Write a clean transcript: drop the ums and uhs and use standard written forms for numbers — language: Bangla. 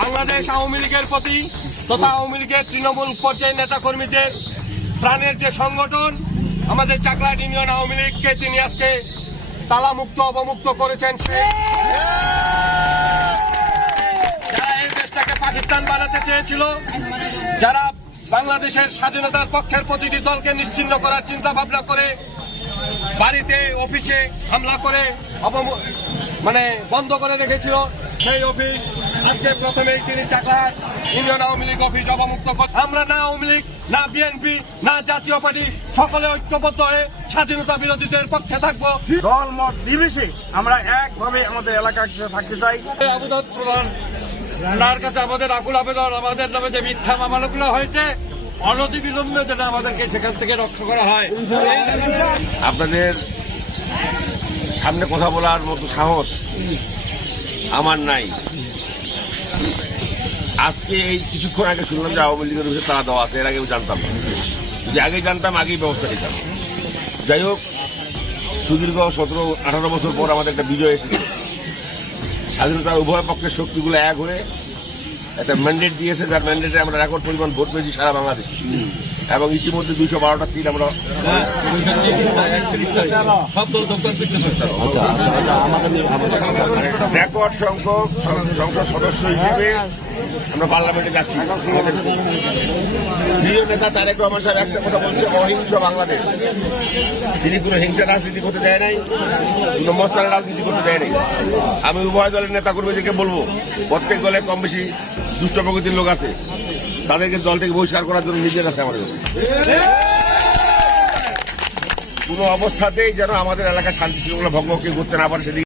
বাংলাদেশ আওয়ামী লীগের প্রতি তথা আওয়ামী লীগের তৃণমূল পর্যায়ের নেতা কর্মীদের প্রাণের যে সংগঠন আমাদের চাকলাহাট ইউনিয়ন আওয়ামী লীগকে তিনি আজকে তালামুক্ত অবমুক্ত করেছেন। যারা এই দেশটাকে পাকিস্তান বানাতে চেয়েছিল, যারা বাংলাদেশের স্বাধীনতার পক্ষের প্রতিটি দলকে নিশ্চিহ্ন করার চিন্তা ভাবনা করে বাড়িতে অফিসে হামলা করে বন্ধ করে রেখেছিল, সেই অফিস আজকে প্রথমেই তিনি চাকলাহাট ইউনিয়ন আওয়ামী লীগ অফিস অবমুক্ত করেন। আমরা না আওয়ামী লীগ, না বিএনপি, না জাতীয় পার্টি, সকলে ঐক্যবদ্ধ হয়ে স্বাধীনতা বিরোধীদের পক্ষে থাকবো। দল মত নির্বিশেষে আমরা একভাবে আমাদের এলাকায় থাকতে চাই। আবেদন প্রধান ওনার কাছে আমাদের আকুল আবেদন, আমাদের নামে যে মিথ্যা মামলাগুলো হয়েছে অনতিবিলম্বে যেন আমাদেরকে সেখান থেকে রক্ষা করা হয়। আপনাদের সামনে কথা বলার মতো সাহস আমার নাই। আজকে এই কিছুক্ষণ আগে শুনলাম যে আওয়ামী লীগের বিষয়ে তারা দেওয়া আছে, এর আগেও জানতাম না। যদি আগে জানতাম আগেই ব্যবস্থা নিতাম। যাই হোক, সুদীর্ঘ 17-18 বছর পর আমাদের একটা বিজয় এসেছে। স্বাধীনতার উভয় পক্ষের শক্তিগুলো এক হয়ে একটা ম্যান্ডেট দিয়েছে, যার ম্যান্ডেটে আমরা রেকর্ড পরিমাণ ভোট পেয়েছি সারা বাংলাদেশ, এবং ইতিমধ্যে 212টা সিট আমরা রেকর্ড সংখ্যক সংসদ সদস্য হিসেবে আমরা পার্লামেন্টে যাচ্ছি। প্রিয় নেতা তারেক রহমান সাহেব একটা কথা বলছে, অহিংস বাংলাদেশ। তিনি কোনো হিংসা রাজনীতি করতে দেয় নাই, কোনো মশলার রাজনীতি করতে দেয় নাই। আমি উভয় দলের নেতা কর্মীদেরকে বলবো, প্রত্যেক দলে কম বেশি দুষ্ট প্রকৃতির লোক আছে, তাদেরকে দল থেকে বহিষ্কার করার জন্য নিজের আছে আমাদের কাছে। কোনো অবস্থাতেই যেন আমাদের এলাকায় শান্তি শৃঙ্খলা ভঙ্গ কেউ করতে না পারে সেদিকে